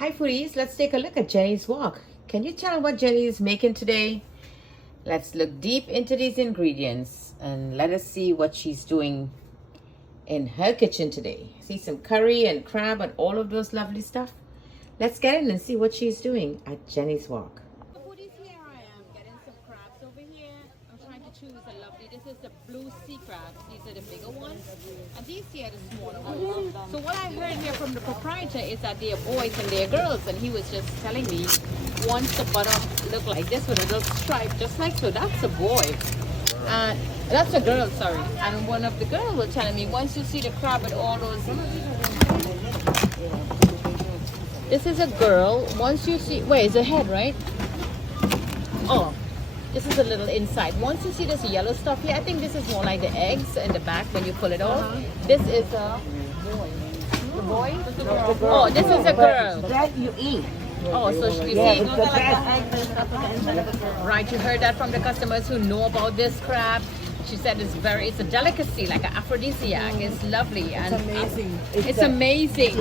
Hi foodies, let's take a look at Jenny's wok. Can you tell what Jenny is making today? Let's look deep into these ingredients and let us see what she's doing in her kitchen today. See some curry and crab and all of those lovely stuff. Let's get in and see what she's doing at Jenny's wok. Foodies, here I am getting some crabs over here. I'm trying to choose a lovely. This is the blue sea crabs. These are the bigger ones, and these here are the smaller ones. So what I heard here from the proprietor is that they are boys and they are girls, and he was just telling me once the bottom look like this with a little stripe, just like so. That's a boy. That's a girl, sorry. And one of the girls was telling me once you see the crab with all those. This is a girl. Once you see, wait, it's a head, right? Oh, this is a little inside. Once you see this yellow stuff here, I think this is more like the eggs in the back when you pull it off. This is a boy. The boy? Oh, this is a girl. That you eat. Oh, so you Yeah, see, it's the best. right? You heard that from the customers who know about this crab. She said it's a delicacy, like an aphrodisiac. It's lovely and It's amazing. It's amazing.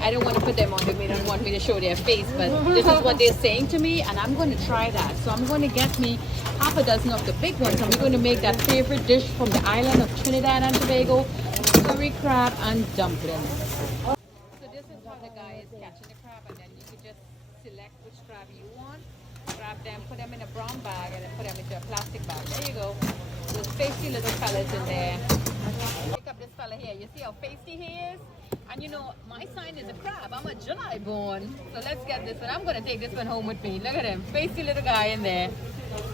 I don't want to put them on. They don't want me to show their face, but this is what they're saying to me, and I'm going to try that. So I'm going to get me half a dozen of the big ones, and we're going to make that favorite dish from the island of Trinidad and Tobago, curry crab and dumplings. So this is how the guy is catching the crab, and then you can just select which crab you want. Grab them, put them in a brown bag, and then put them into a plastic bag. There you go. Those feisty little fellas in there. Pick up this fella here. You see how feisty he is? And you know, my sign is a crab. I'm a July born. So let's get this one. I'm going to take this one home with me. Look at him. Feisty little guy in there.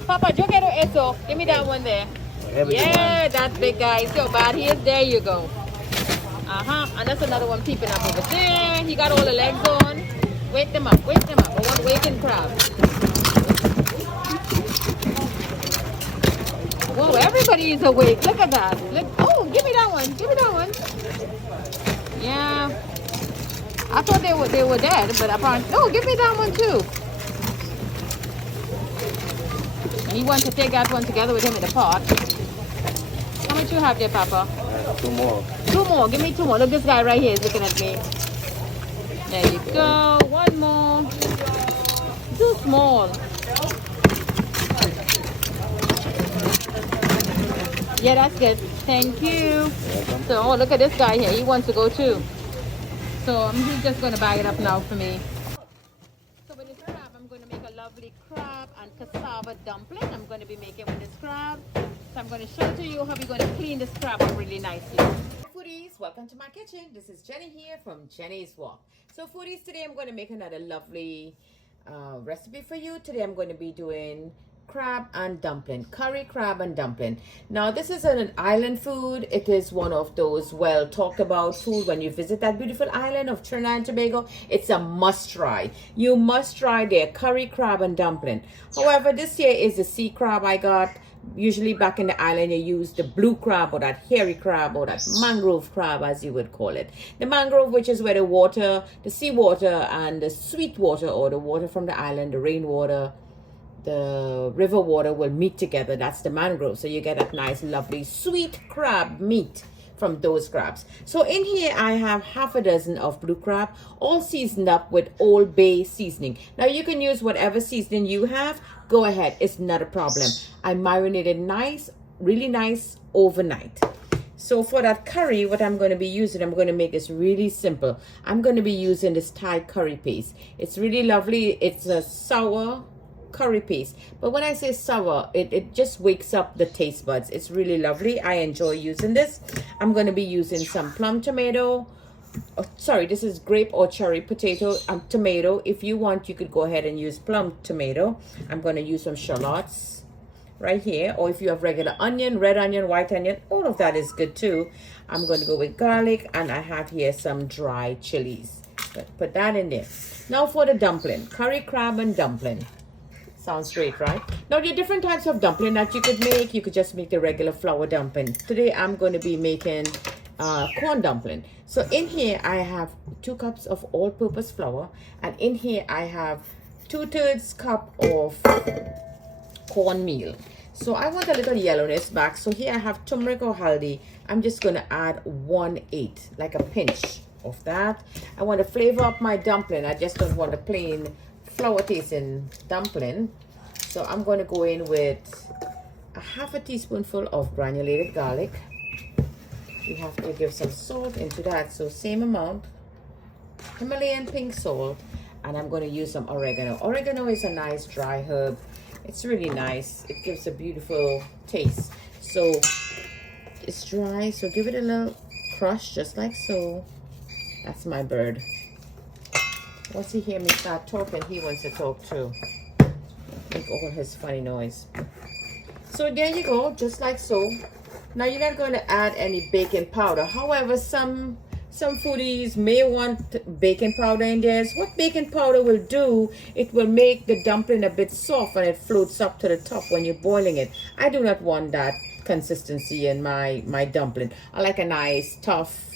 Papa, yo quiero eso. Give me that one there. Yeah, that big guy. See how bad he is? There you go. And that's another one peeping up over there. He got all the legs on. Wake them up. Wake them up. I want waking crab. Whoa, everybody is awake. Look at that. Look. Oh, give me that one. Give me that one. Yeah. I thought they were dead, but apparently. Oh, give me that one too. And he wants to take that one together with him in the pot. How much you have there, Papa? Two more. Two more. Give me two more. Look, this guy right here is looking at me. There you go. One more. Too small. Yeah, that's good. Thank you. So, oh, look at this guy here. He wants to go too. So, he's just going to bag it up now for me. So, with this crab, I'm going to make a lovely crab and cassava dumpling. I'm going to be making with this crab. So, I'm going to show to you how we're going to clean this crab up really nicely. Foodies, welcome to my kitchen. This is Jenny here from Jenny's Wok. So foodies, today I'm going to make another lovely recipe for you. Today I'm going to be doing crab and dumpling, curry crab and dumpling. Now this is an island food. It is one of those well talked about food when you visit that beautiful island of Trinidad and Tobago. It's a must try. You must try their curry crab and dumpling. However, this here is the sea crab I got. Usually back in the island you use the blue crab or that hairy crab or that mangrove crab as you would call it. The mangrove, which is where the water, the seawater and the sweet water or the water from the island, the rainwater, the river water will meet together. That's the mangrove. So you get that nice lovely sweet crab meat from those crabs. So in here I have half a dozen of blue crab, all seasoned up with Old Bay seasoning. Now you can use whatever seasoning you have. Go ahead, it's not a problem. I marinated nice, really nice overnight. So for that curry, what I'm going to be using, I'm going to make this really simple. I'm going to be using this Thai curry paste. It's really lovely. It's a sour curry paste, but when I say sour, it just wakes up the taste buds. It's really lovely. I enjoy using this. I'm going to be using some plum tomato. Oh, sorry, this is grape or cherry potato tomato. If you want, you could go ahead and use plum tomato. I'm going to use some shallots right here, or if you have regular onion, red onion, white onion, all of that is good too. I'm going to go with garlic, and I have here some dry chilies. Put that in there. Now for the dumpling, curry crab and dumpling. Sounds great, right? Now there are different types of dumpling that you could make. You could just make the regular flour dumpling. Today I'm going to be making corn dumpling. So in here I have 2 cups of all-purpose flour, and in here I have 2/3 cup of cornmeal. So I want a little yellowness back. So here I have turmeric or haldi. I'm just going to add 1/8, like a pinch of that. I want to flavor up my dumpling. I just don't want a plain flour tasting dumpling. So I'm going to go in with a half a teaspoonful of granulated garlic. You have to give some salt into that. So same amount, Himalayan pink salt. And I'm going to use some oregano. Oregano is a nice dry herb. It's really nice. It gives a beautiful taste. So it's dry, so give it a little crush, just like so. That's my bird. Once he hear me start talking, he wants to talk too. Make all his funny noise. So there you go, just like so. Now you're not going to add any baking powder. However, some foodies may want baking powder in theirs. What baking powder will do, it will make the dumpling a bit soft and it floats up to the top when you're boiling it. I do not want that consistency in my dumpling. I like a nice, tough,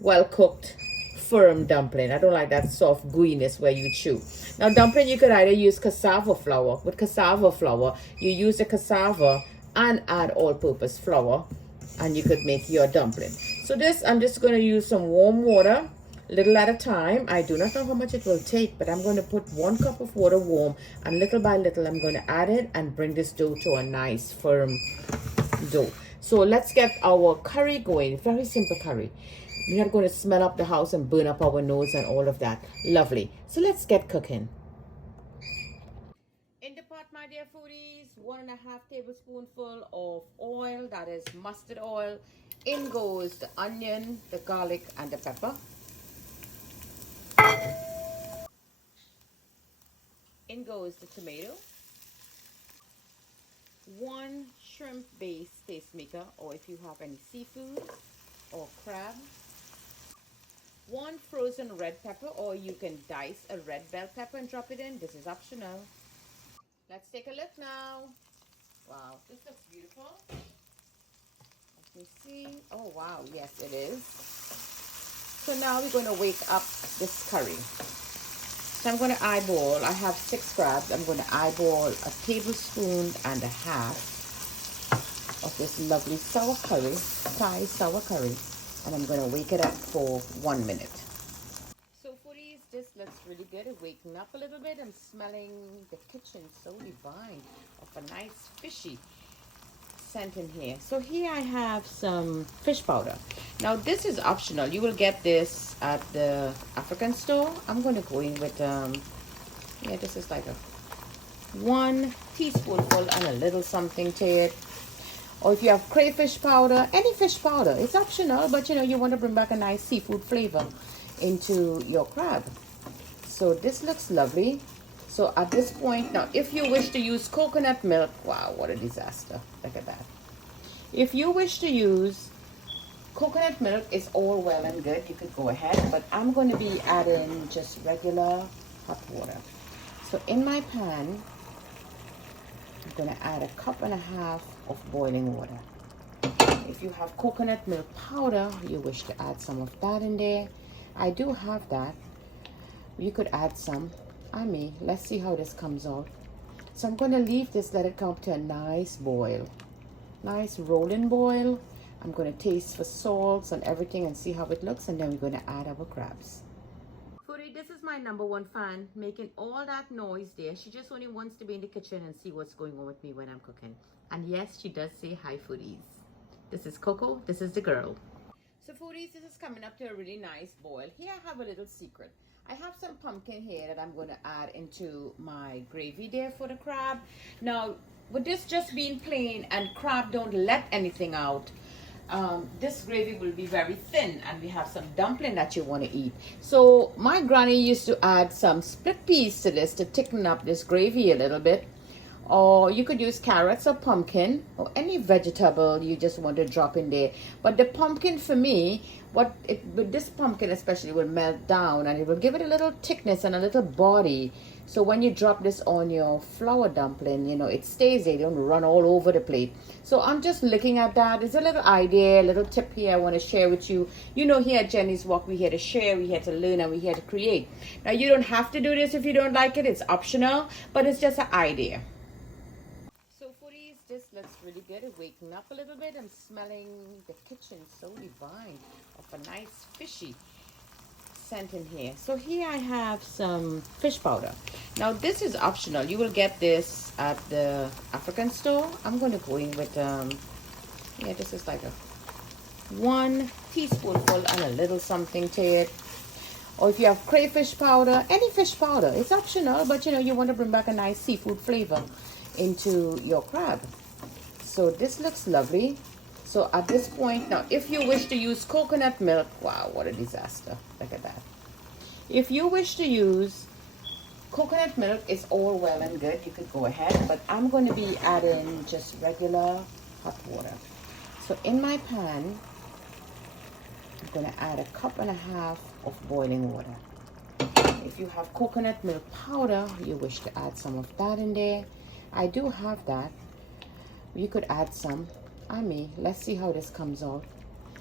well-cooked, firm dumpling. I don't like that soft gooiness where you chew. Now dumpling, you could either use cassava flour. With cassava flour, you use the cassava and add all-purpose flour, and you could make your dumpling. So this, I'm just going to use some warm water, little at a time. I do not know how much it will take, but I'm going to put 1 cup of water warm, and little by little I'm going to add it and bring this dough to a nice firm dough. So let's get our curry going. Very simple curry. We're not going to smell up the house and burn up our nose and all of that. Lovely. So let's get cooking. In the pot, my dear foodies, 1.5 tablespoonful of oil, that is mustard oil. In goes the onion, the garlic, and the pepper. In goes the tomato. 1 shrimp-based tastemaker, or if you have any seafood or crab. 1 frozen red pepper, or you can dice a red bell pepper and drop it in. This is optional. Let's take a look now. Wow, this looks beautiful. Let me see. Oh wow, yes it is. So now we're going to wake up this curry. So I'm going to eyeball, I have 6 crabs. I'm going to eyeball a tablespoon and a half of this lovely sour curry, Thai sour curry. And I'm going to wake it up for 1 minute. So foodies, this looks really good. It's waking up a little bit. I'm smelling the kitchen so divine of a nice fishy scent in here. So here I have some fish powder. Now this is optional. You will get this at the African store. I'm going to go in with, yeah, this is like a 1 teaspoonful and a little something to it. Or if you have crayfish powder, any fish powder, it's optional, but you know, you want to bring back a nice seafood flavor into your crab. So this looks lovely. So at this point, now if you wish to use coconut milk, wow, what a disaster. Look at that. If you wish to use coconut milk, is all well and good. You could go ahead, but I'm going to be adding just regular hot water. So in my pan, I'm going to add 1.5 cups of boiling water. If you have coconut milk powder, you wish to add some of that in there. I do have that. You could add some. I may. Let's see how this comes out. So I'm going to leave this, let it come up to a nice boil. Nice rolling boil. I'm going to taste for salts and everything and see how it looks, and then we're going to add our crabs. Foodie, this is my #1 fan, making all that noise there. She just only wants to be in the kitchen and see what's going on with me when I'm cooking. And yes, she does say hi, foodies. This is Coco. This is the girl. So foodies, this is coming up to a really nice boil. Here I have a little secret. I have some pumpkin here that I'm going to add into my gravy there for the crab. Now, with this just being plain and crab don't let anything out, this gravy will be very thin, and we have some dumpling that you want to eat. So my granny used to add some split peas to this to thicken up this gravy a little bit. Or you could use carrots or pumpkin or any vegetable you just want to drop in there. But the pumpkin, for me, with this pumpkin especially, will melt down and it will give it a little thickness and a little body. So when you drop this on your flour dumpling, you know, it stays there. They don't run all over the plate. So I'm just looking at that. It's a little idea, a little tip here I want to share with you. You know, here at Jenny's Walk, we're here to share, we're here to learn, and we're here to create. Now, you don't have to do this if you don't like it. It's optional, but it's just an idea. This looks really good. It's waking up a little bit. I'm smelling the kitchen so divine of a nice fishy scent in here. So here I have some fish powder. Now this is optional. You will get this at the African store. I'm going to go in with yeah, this is like a 1 teaspoonful and a little something to it. Or if you have crayfish powder, any fish powder, it's optional, but you know, you want to bring back a nice seafood flavor into your crab. So this looks lovely. So at this point, now if you wish to use coconut milk, wow, what a disaster. Look at that. If you wish to use coconut milk, is all well and good. You could go ahead, but I'm going to be adding just regular hot water. So in my pan, I'm going to add 1.5 cups of boiling water. If you have coconut milk powder, you wish to add some of that in there. I do have that. You could add some. Let's see how this comes out.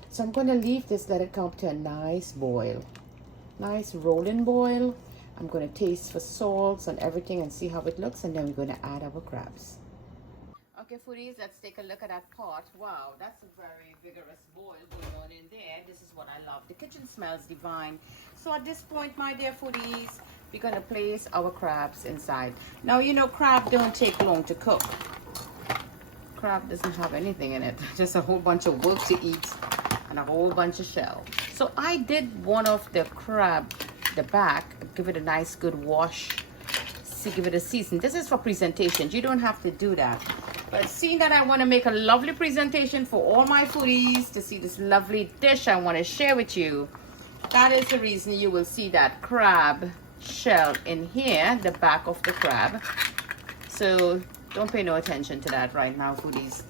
So I'm going to leave this, let it come up to a nice boil. Nice rolling boil. I'm going to taste for salts and everything and see how it looks, and then we're going to add our crabs. Okay, foodies, let's take a look at that pot. Wow, that's a very vigorous boil going on in there. This is what I love. The kitchen smells divine. So at this point, my dear foodies, we're going to place our crabs inside. Now, you know, crab don't take long to cook. Crab doesn't have anything in it, just a whole bunch of work to eat and a whole bunch of shell. So I did one of the crab, the back, give it a nice good wash, give it a season. This is for presentation. You don't have to do that. But seeing that I want to make a lovely presentation for all my foodies to see this lovely dish I want to share with you, that is the reason you will see that crab shell in here, the back of the crab. So don't pay no attention to that right now, foodies.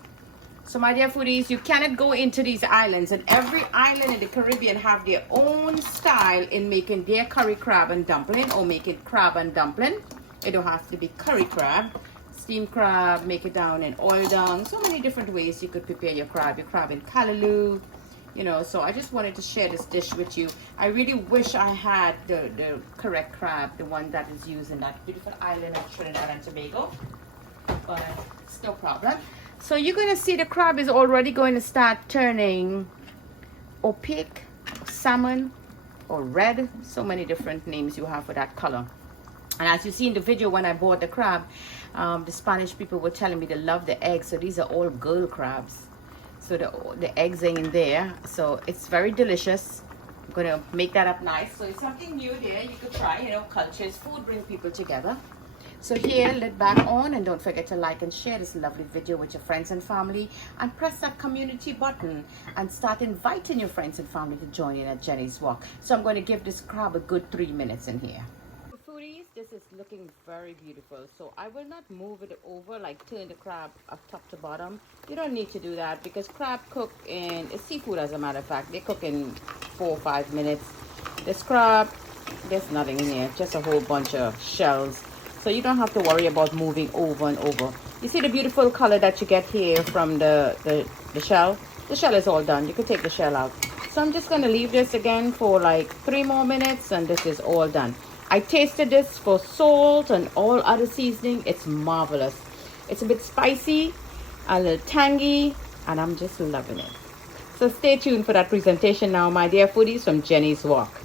So my dear foodies, you cannot go into these islands, and every island in the Caribbean have their own style in making their curry crab and dumpling, or make it crab and dumpling. It don't have to be curry crab. Steamed crab, make it down in oil down. So many different ways you could prepare your crab in callaloo, you know. So I just wanted to share this dish with you. I really wish I had the correct crab, the one that is used in that beautiful island of Trinidad and Tobago. But it's no problem. So you're going to see the crab is already going to start turning opaque, salmon, or red. So many different names you have for that color. And as you see in the video, when I bought the crab, the Spanish people were telling me they love the eggs. So these are all girl crabs. So the eggs are in there. So it's very delicious. I'm going to make that up nice. So it's something new there you could try. You know, culture is food, bring people together. So here, lid back on, and don't forget to like and share this lovely video with your friends and family, and press that community button and start inviting your friends and family to join in at Jenny's Walk. So I'm going to give this crab a good 3 minutes in here. Foodies, this is looking very beautiful. So I will not move it over, like turn the crab up top to bottom. You don't need to do that, because crab cook in, it's seafood as a matter of fact, they cook in 4 or 5 minutes. This crab, there's nothing in here, just a whole bunch of shells. So you don't have to worry about moving over and over. You see the beautiful color that you get here from the shell? The shell is all done. You can take the shell out. So I'm just going to leave this again for like 3 more minutes, and this is all done. I tasted this for salt and all other seasoning. It's marvelous. It's a bit spicy, a little tangy, and I'm just loving it. So stay tuned for that presentation now, my dear foodies, from Jenny's Walk.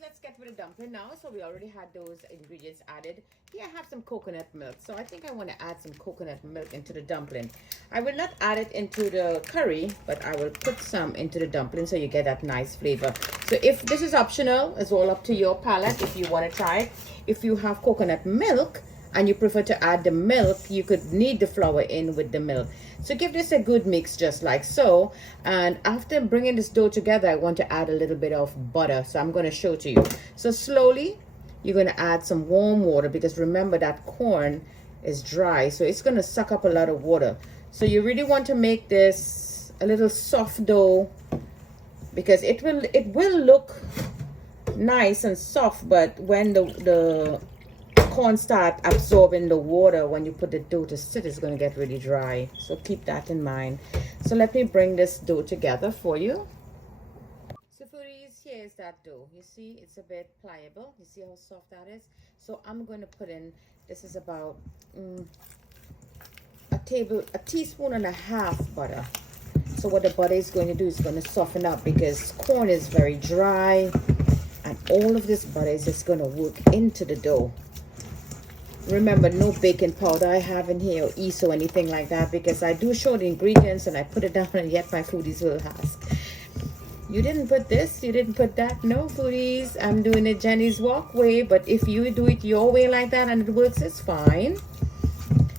Let's get with the dumpling now. So we already had those ingredients added. Here I have some coconut milk. So I think I want to add some coconut milk into the dumpling. I will not add it into the curry, but I will put some into the dumpling so you get that nice flavor. So if this is optional, it's all up to your palate if you want to try it. If you have coconut milk and you prefer to add the milk, you could knead the flour in with the milk. So give this a good mix just like so. And after bringing this dough together, I want to add a little bit of butter. So I'm going to show to you. So slowly, you're going to add some warm water, because remember that corn is dry. So it's going to suck up a lot of water. So you really want to make this a little soft dough, because it will look nice and soft, but when the corn start absorbing the water, when you put the dough to sit, it's going to get really dry. So keep that in mind. So let me bring this dough together for you. So foodies, here's that dough. You see it's a bit pliable. You see how soft that is? So I'm going to put in, this is about a teaspoon and a half butter. So what the butter is going to do is going to soften up, because corn is very dry And all of this butter is just going to work into the dough. Remember, no baking powder I have in here or yeast or anything like that, because I do show the ingredients and I put it down, and yet my foodies will ask, you didn't put this, you didn't put that. No, foodies, I'm doing it Jenny's Walk way, but if you do it your way like that and it works, it's fine.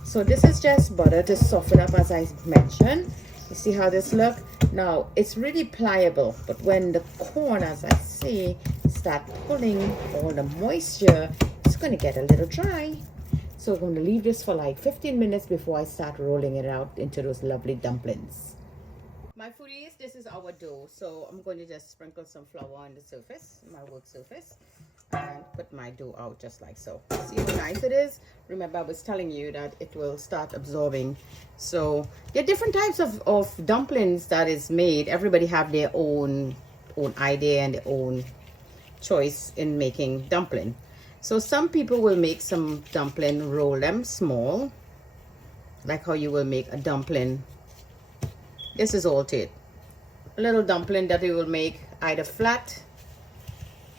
So this is just butter to soften up, as I mentioned. You see how this look? Now, it's really pliable, but when the corn, as I see, start pulling all the moisture, it's going to get a little dry. So I'm going to leave this for like 15 minutes before I start rolling it out into those lovely dumplings. My foodies, this is our dough. So I'm going to just sprinkle some flour on the surface, my work surface, and put my dough out just like so. See how nice it is? Remember, I was telling you that it will start absorbing. So there are different types of dumplings that is made. Everybody have their own idea and their own choice in making dumpling. So some people will make some dumpling, roll them small, like how you will make a dumpling. This is all to it. A little dumpling that you will make either flat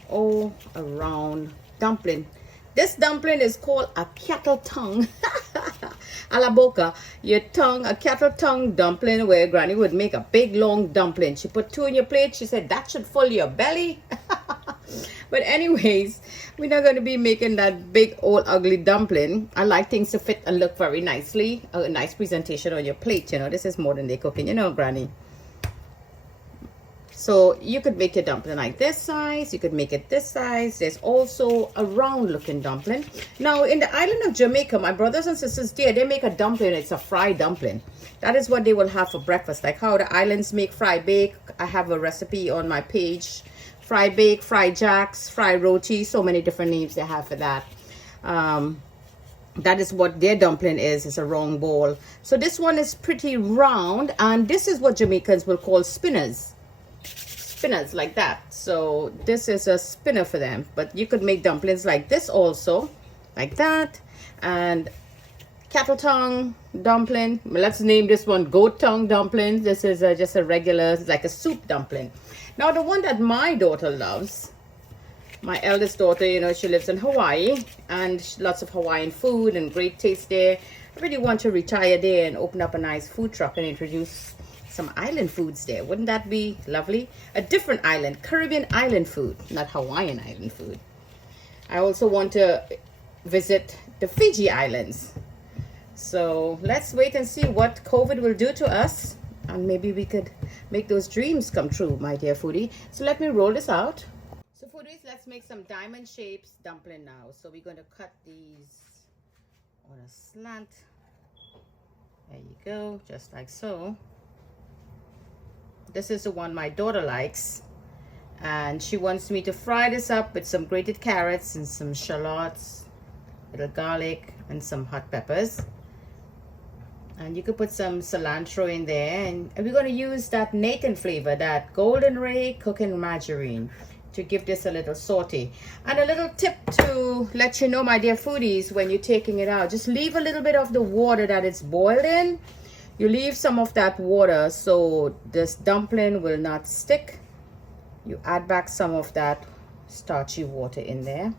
or a round dumpling. This dumpling is called a cattle tongue. A la boca, your tongue, a cattle tongue dumpling, where Granny would make a big long dumpling. She put 2 in your plate. She said that should fill your belly. But anyways, we're not going to be making that big old ugly dumpling. I like things to fit and look very nicely. A nice presentation on your plate. You know, this is modern day cooking, you know, Granny. So you could make your dumpling like this size. You could make it this size. There's also a round looking dumpling. Now in the island of Jamaica, my brothers and sisters there, they make a dumpling. It's a fried dumpling. That is what they will have for breakfast. Like how the islands make fried bake. I have a recipe on my page. Fried bake, fried jacks, fried roti. So many different names they have for that. That is what their dumpling is. It's a round ball. So this one is pretty round. And this is what Jamaicans will call spinners. Spinners like that. So this is a spinner for them, but you could make dumplings like this also, like that. And cattle tongue dumpling, let's name this one goat tongue dumpling. This is just a regular, it's like a soup dumpling. Now the one that my daughter loves, my eldest daughter, you know, she lives in Hawaii, and lots of Hawaiian food and great taste there. I really want to retire there and open up a nice food truck and introduce some island foods there. Wouldn't that be lovely? A different island, Caribbean island food, not Hawaiian island food. I also want to visit the Fiji Islands. So let's wait and see what COVID will do to us, and maybe we could make those dreams come true, my dear foodie. So let me roll this out. So foodies, let's make some diamond shapes dumpling now. So we're going to cut these on a slant. There you go, just like so. This is the one my daughter likes, and she wants me to fry this up with some grated carrots and some shallots, little garlic, and some hot peppers. And you could put some cilantro in there, and we're going to use that Nathan flavor, that Golden Ray cooking margarine, to give this a little saute. And a little tip to let you know, my dear foodies, when you're taking it out, just leave a little bit of the water that it's boiled in. You leave some of that water so this dumpling will not stick. You add back some of that starchy water in there.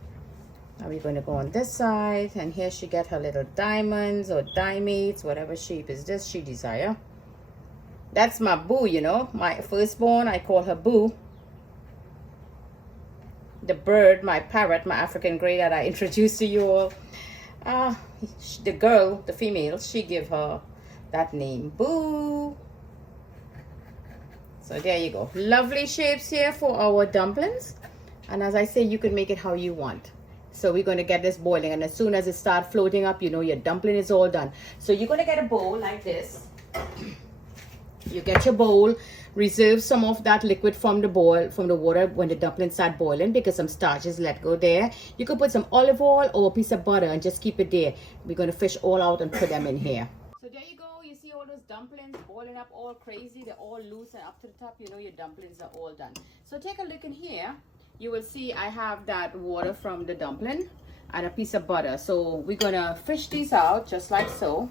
Now we're going to go on this side, and here she get her little diamonds or dimates, whatever shape is this she desire. That's my boo, you know, my firstborn. I call her Boo. The bird, my parrot, my African grey that I introduced to you all. The girl, the female, she give her that name, Boo. So there you go, lovely shapes here for our dumplings. And as I say, you can make it how you want. So we're going to get this boiling, and as soon as it starts floating up, you know your dumpling is all done. So you're going to get a bowl like this. You get your bowl, reserve some of that liquid from the boil, from the water when the dumplings start boiling, because some starch is let go there. You could put some olive oil or a piece of butter and just keep it there. We're going to fish all out and put them in here. So there you go. You see all those dumplings boiling up all crazy. They're all loose and up to the top. You know your dumplings are all done. So take a look in here. You will see I have that water from the dumpling and a piece of butter. So we're going to fish these out just like so.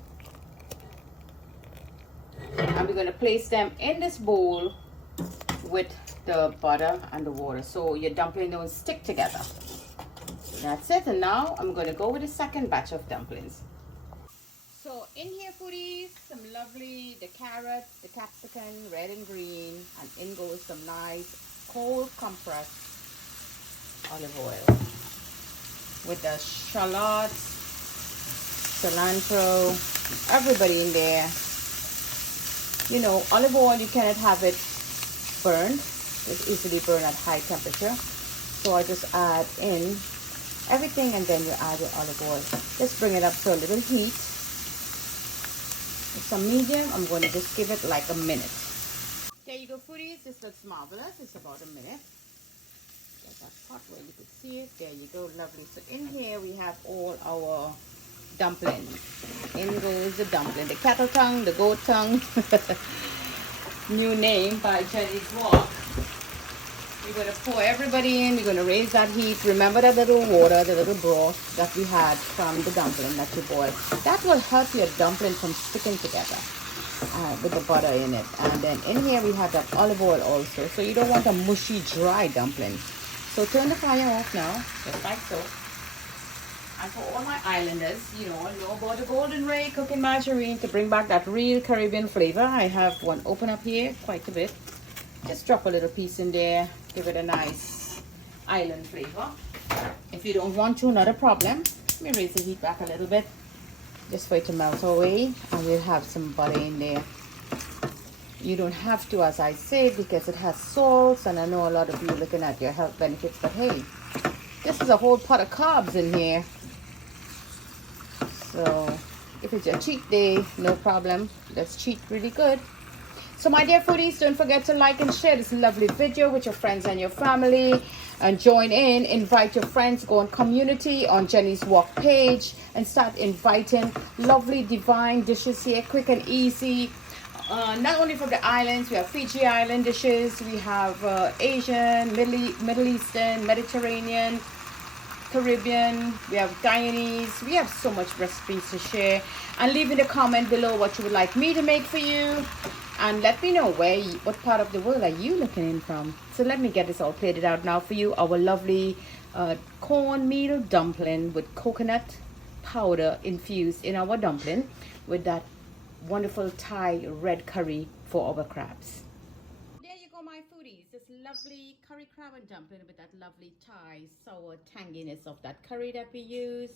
And we're going to place them in this bowl with the butter and the water so your dumpling don't stick together. That's it. And now I'm going to go with the second batch of dumplings. So in here, foodies, some lovely, the carrot, the capsicum, red and green, and in goes some nice cold compressed olive oil with the shallots, cilantro, everybody in there. You know, olive oil, you cannot have it burned. It's easily burned at high temperature. So I just add in everything and then you add your olive oil. Just bring it up to a little heat. It's a medium. I'm going to just give it like a minute. There you go, foodies. This looks marvelous. It's about a minute. Get that pot where you could see it. There you go, lovely. So in here we have all our dumplings. In goes the dumpling, the cattle tongue, the goat tongue. New name by Jenny's Walk. We're going to pour everybody in. We're going to raise that heat. Remember that little water, the little broth that we had from the dumpling that you boiled. That will help your dumpling from sticking together with the butter in it. And then in here we have that olive oil also. So you don't want a mushy, dry dumpling. So turn the fire off now, just like so. And for all my islanders, you know about the Golden Ray cooking margarine to bring back that real Caribbean flavor. I have one open up here, quite a bit. Just drop a little piece in there, give it a nice island flavor. If you don't want to, not a problem. Let me raise the heat back a little bit, just for it to melt away, and we'll have some butter in there. You don't have to, as I say, because it has salts, and I know a lot of you looking at your health benefits, but hey, this is a whole pot of carbs in here. So if it's your cheat day, no problem. Let's cheat really good. So my dear foodies, don't forget to like and share this lovely video with your friends and your family, and join in, invite your friends, go on community on Jenny's Walk page and start inviting lovely divine dishes here, quick and easy. Not only from the islands, we have Fiji Island dishes, we have Asian, Middle Eastern, Mediterranean, Caribbean, we have Guyanese. We have so much recipes to share. And leave in the comment below what you would like me to make for you. And let me know what part of the world are you looking in from. So let me get this all plated out now for you. Our lovely cornmeal dumpling with coconut powder infused in our dumpling with that wonderful Thai red curry for our crabs. There you go, my foodies. This lovely curry crab and dumpling with that lovely Thai sour tanginess of that curry that we use.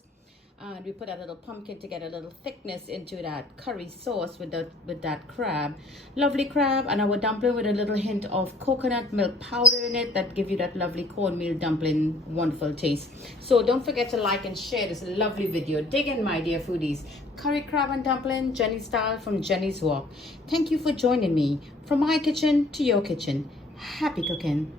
And we put a little pumpkin to get a little thickness into that curry sauce with that crab. Lovely crab, and our dumpling with a little hint of coconut milk powder in it that give you that lovely cornmeal dumpling wonderful taste. So don't forget to like and share this lovely video. Dig in, my dear foodies. Curry crab and dumpling, Jenny style from Jenny's Walk. Thank you for joining me. From my kitchen to your kitchen. Happy cooking.